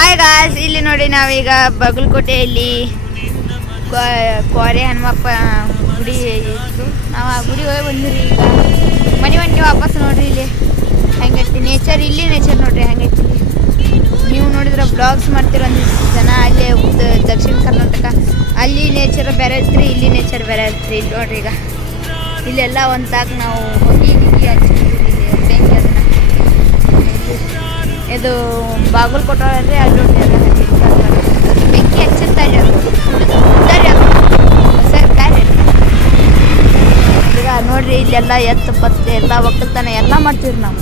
Hi guys, ಇಲ್ಲಿ ನೋಡಿ ನಾವೀಗ ಬಾಗಲಕೋಟೆಯಲ್ಲಿ ಕ್ವಾರೆ ಹನುಮಪ್ಪ ಗುಡಿ ಇತ್ತು. ನಾವು ಆ ಗುಡಿ ಹೋಗಿ ಬಂದಿರಿ. ಈಗ ಮನೆ ವಾಪಸ್ ನೋಡ್ರಿ. ಇಲ್ಲಿ ಹೆಂಗೈತಿ ನೇಚರ್, ಇಲ್ಲಿ ನೇಚರ್ ನೋಡ್ರಿ ಹೆಂಗೈತಿ. ನೀವು ನೋಡಿದ್ರೆ ಬ್ಲಾಗ್ಸ್ ಮಾಡ್ತಿರೋ ಒಂದಿಷ್ಟು ಜನ ಅಲ್ಲೇ ದಕ್ಷಿಣ ಕರ್ನಾಟಕ, ಅಲ್ಲಿ ನೇಚರ್ ಬೇರೆ ಐತ್ರಿ, ಇಲ್ಲಿ ನೇಚರ್ ಬೇರೆ ಐತ್ರಿ. ಇಲ್ಲಿ ನೋಡ್ರಿ ಈಗ ಇಲ್ಲೆಲ್ಲ ಒಂತಾಗ ನಾವು ಹೊಗೆ ಹಚ್ಚಿದ್ವಿ. ಇಲ್ಲಿ ಬೆಂಕಿ ಅದನ್ನ ಇದು ಬಾಗಲಕೋಟೆ ಅಂದರೆ ಅಲ್ಲಿ ನೋಡ್ರಿ ಬೆಂಕಿ ಹಚ್ಚಿರ್ತಾರೆ. ಅದು ಸರ್ಕಾರಿ ಈಗ ನೋಡ್ರಿ ಇಲ್ಲೆಲ್ಲ ಎತ್ತು ಪತ್ತೆ ಎಲ್ಲ ಒಕ್ಕಲ್ತನ ಎಲ್ಲ ಮಾಡ್ತೀವಿ ನಾವು.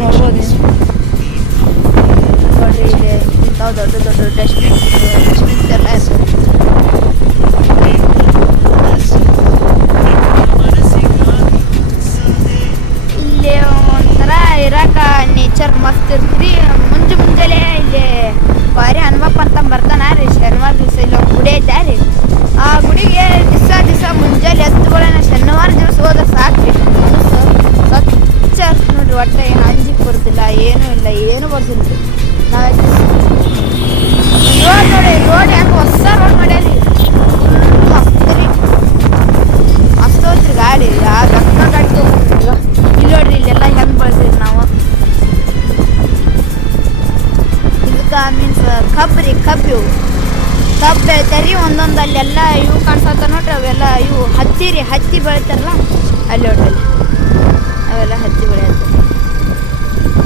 ನೋಡ್ಬೋದು ನೋಡ್ರಿ ಇಲ್ಲಿ ಇಂಥವು ದೊಡ್ಡ ದೊಡ್ಡ ಡಸ್ಟ್ಬಿನ್ಸ್ ಎಲ್ಲ ಇರ್ತದೆ. ಇಲ್ಲಿ ಒಂಥರ ಇರಾಕ ನೇಚರ್ ಮಸ್ತ್ ಇರ್ತ್ರಿ. ಮುಂಜಾನೆ ಇಲ್ಲಿ ಕ್ವಾರೆ ಹನುಮಪ್ಪ ಅಂತ ಬರ್ತಾನ ರೀ. ಶನಿವಾರ ದಿವಸ ಇಲ್ಲಿ ಗುಡಿ ಐತೆ ರೀ. ಆ ಗುಡಿಗೆ ದಿವಸ ಮುಂಜಾನೆ ಎತ್ತುಗಳನ್ನ ಶನಿವಾರ ದಿವಸ ಹೋದ್ರೆ ಸಾಕ್ರಿ. ಸ್ವಚ್ಛ ನೋಡ್ರಿ, ಒಟ್ಟೆ ಅಂಜಿಕ್ ಬರೋದಿಲ್ಲ, ಏನೂ ಇಲ್ಲ, ಏನು ಬರ್ದಿಲ್ಲ. ನಾವು ರೋಡ್ ನೋಡಿ, ರೋಡ್ ಹೆಂಗೆ ಹೊಸ ರೋಡ್ ಮಾಡ್ಯಾರಿ. ಮಸ್ತ್ ರೀ, ಮಸ್ತ್ ಹೋಯ್ತ್ರಿ ಗಾಡಿ. ಆ ರೊಕ್ಕ ಗಾಡಿ ತಗೊಂಡ್ರಿ. ಇಲ್ಲಿ ನೋಡ್ರಿ ಇಲ್ಲೆಲ್ಲ ಹೆಂಗೆ ಬೆಳೆದ್ರಿ ನಾವು. ಇದಕ್ಕೆ ಮೀನ್ಸ್ ಕಬ್ಬು ಕಬ್ಬು ಬೆಳಿತಾರ್ರಿ. ಒಂದೊಂದು ಅಲ್ಲೆಲ್ಲ ಇವು ಕಾಣಿಸತ್ತ ನೋಡ್ರಿ, ಅವೆಲ್ಲ ಇವು ಹತ್ತಿ ಬೆಳಿತಾರಲ್ಲ ಅಲ್ಲಿ ನೋಡ್ರಿ, ಅವೆಲ್ಲ ಹತ್ತಿ ಬೆಳೆಯತ್ತೆ.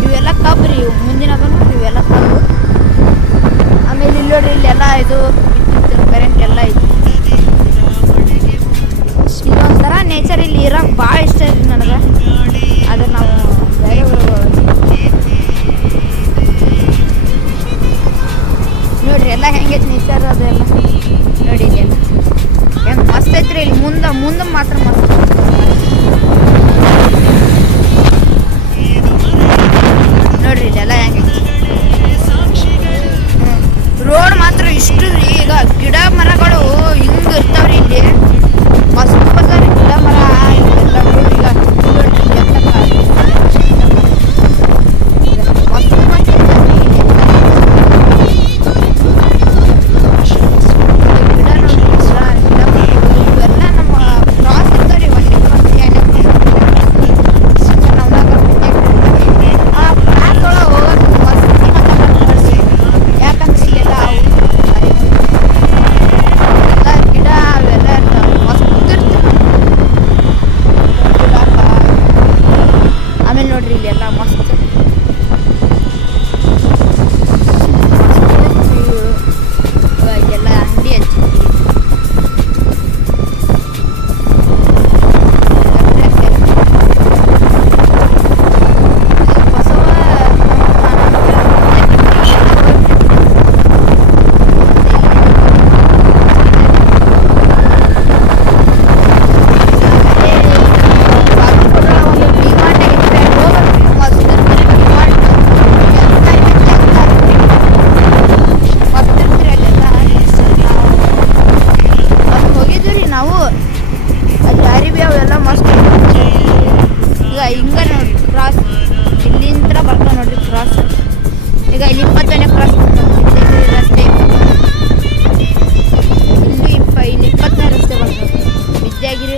ಇವೆಲ್ಲ ಕಬ್ಬು ರೀ, ಇವು ಮುಂದಿನ ನೋಡ್ರಿ ಇವೆಲ್ಲ ಕಬ್ಬು. ಆಮೇಲೆ ಇಲ್ಲಿ ನೋಡ್ರಿ ಇಲ್ಲೆಲ್ಲ ಇದು ವಿದ್ಯುತ್ ಕರೆಂಟ್ ಎಲ್ಲ ಐತಿ. ಇಲ್ಲೊಂಥರ ನೇಚರ್ ಇಲ್ಲಿ ಇರೋಕೆ ಭಾಳ ಇಷ್ಟ ಐತಿ ನನಗೆ. ಆದರೆ ನಾವು ಬೇರೆ ನೋಡ್ರಿ ಎಲ್ಲ ಹೆಂಗೈತಿ ನೇಚರ್ ಅದೆಲ್ಲ ನೋಡಿ. ಇದೆಲ್ಲ ಹೆಂಗೆ ಮಸ್ತ್ ಐತ್ರಿ. ಇಲ್ಲಿ ಮುಂದೆ ಮಾತ್ರ ಮಸ್ತ್ ನೋಡ್ರಿ. ಇಲ್ಲೆಲ್ಲ ಹೆಂಗೈತಿ ರೋಡ್ ಮಾತ್ರ ಇಷ್ಟು ರೀ. ಈಗ ಗಿಡ ಮರಗಳು ಹಿಂಗೆ ಇರ್ತಾವ್ರಿ. ಇಲ್ಲಿ ಮಸ್ತ್ ಬರ್ತಾವ್ರಿ ಗಿಡ ಮರ ಎಲ್ಲ ನೋಡ್ರಿ. ಈಗ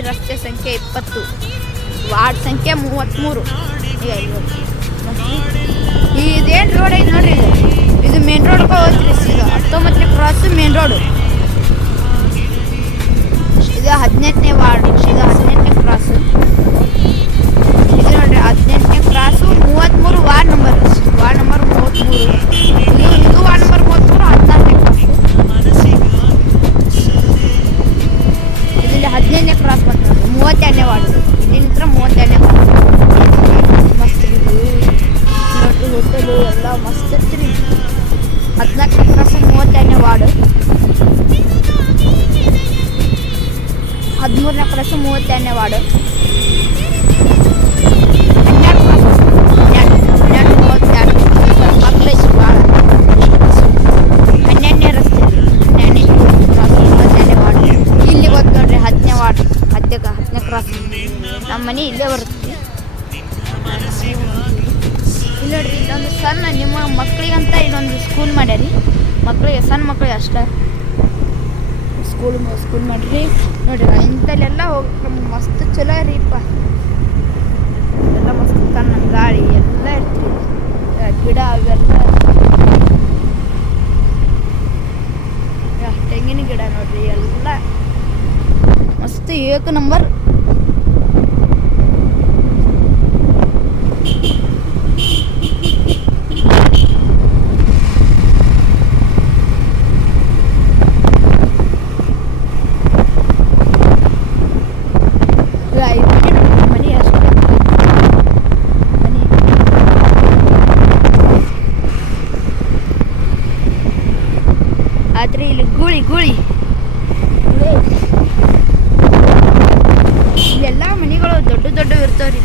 ರಸ್ತೆ ಸಂಖ್ಯೆ 20, ವಾರ್ಡ್ ಸಂಖ್ಯೆ 33. ಇದೇನು ರೋಡ್ ಐತೆ ನೋಡ್ರಿ. ಇದು ಮೇನ್ ರೋಡ್ಗೆ ಹೋಗ್ತೀರಿ. ಇದು 19ನೇ ಕ್ರಾಸ್ ಮೇನ್ ರೋಡು. ಇದು 18ನೇ ವಾರ್ಡ್. ಇದು 18ನೇ ಕ್ರಾಸು. ಇದು ನೋಡ್ರಿ 18ನೇ ಕ್ರಾಸು 33 ವಾರ್ಡ್ ನಂಬರ್ 33. ಇದು ವಾರ್ಡ್ ನಂಬರ್ 33, 14ನೇ ಕ್ರಾಸು. ಇಲ್ಲಿ 15ನೇ ಕ್ರಾಸ್ ಬಂತು, 32ನೇ ವಾರ್ಡ್. ಇಲ್ಲಿಂದ 32ನೇ ವಾರ್ಡ್. ಮಸ್ತ್ ನೋಡ್ರಿ, ಹೋಟೆಲು ಎಲ್ಲ ಮಸ್ತ್ ಇರ್ತೀರಿ. 14ನೇ ಕ್ರಾಸ್ 32ನೇ ವಾರ್ಡ್. 13ನೇ ಕ್ರಾಸ್ 32ನೇ ವಾರ್ಡ್. 12ನೇ ಸಣ್ಣ ನಿಮ್ಮ ಮಕ್ಕಳಿಗಂತ ಇಲ್ಲೊಂದು ಸ್ಕೂಲ್ ಮಾಡ್ಯಾರಿ, ಮಕ್ಕಳಿಗೆ ಸಣ್ಣ ಮಕ್ಕಳಿಗೆ ಅಷ್ಟೇ ಸ್ಕೂಲ್ ಮಾಡಿರಿ ನೋಡ್ರಿ. ಇಂಥಲ್ಲೆಲ್ಲ ಹೋಗಿ ಮಸ್ತ್ ಚಲೋ ರೀಪ್ಪ, ಎಲ್ಲ ಮಸ್ತ್ ತನ್ನ ಗಾಳಿ ಎಲ್ಲ ಇರ್ತೀರಿ, ಗಿಡ ಅವೆಲ್ಲ ತೆಂಗಿನ ಗಿಡ ನೋಡ್ರಿ ಎಲ್ಲ ಮಸ್ತ್ ಏಕ ನಂಬರ್. ಮನಿ ಅಷ್ಟೇ ಮನಿ ಆದ್ರೆ ಇಲ್ಲಿ ಗುಳಿ ಇಲ್ಲೆಲ್ಲ ಮನಿಗಳು ದೊಡ್ಡ ಇರ್ತಾವ್ರಿ.